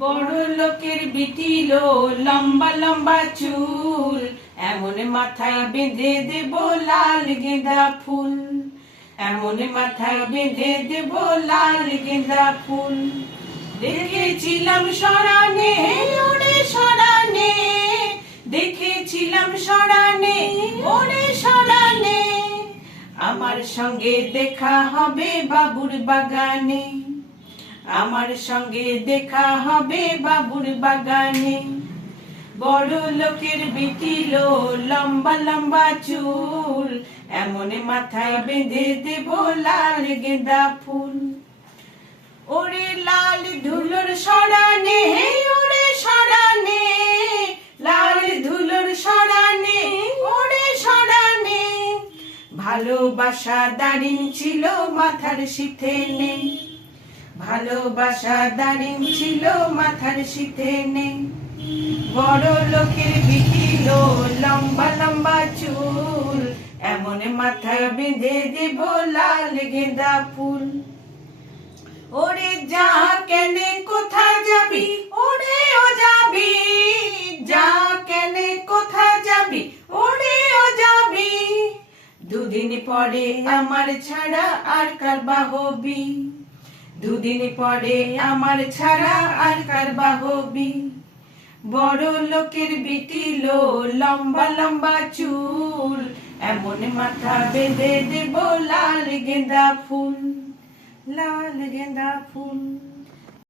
বড় লোকের বিটিলো লম্বা লম্বা চুল, এমন মাথায় বেঁধে দেব লাল গেঁদা ফুল, এমন মাথায় বেঁধে দেব লাল গেঁদা ফুল। দেখেছিলাম সরানে ওরে সরানে, দেখেছিলাম সরানে ওরে সরানে, আমার সঙ্গে দেখা হবে বাবুর বাগানে, আমার সঙ্গে দেখা হবে বাবুর বাগানে। বড় লোকের বিটিলো লম্বা লম্বা চুল, এমন মাথায় বেঁধে দেব লাল গেঁদা ফুল। ওরে লাল ধুলোর সরানে ওরে সরানে, লাল ধুলোর সরানে ওরে সরানে, ভালোবাসা দাঁড়িন ছিল মাথার সিথে নেই, ভালোবাসা দাঁড়িন ছিল মাথার সিথে নেই। বড় লোকের বিটিলো লম্বা লম্বা চুল, এমন মাথায় বেঁধে দেব লাল গেঁদা ফুল। ওরে যা কেনে কোথা যাবি ওরে ও যাবি, যা কেনে কোথা যাবি ওরে ও যাবি, দুদিন পরে আমার ছাড়া আর কার বাহবি, দুদিন পরে আমার ছাড়া আর কার বাহবি। বড় লোকের বিটিলো লম্বা লম্বা চুল, এমন মাথা বেঁধে দেব লাল গেঁদা ফুল, লাল গেঁদা ফুল।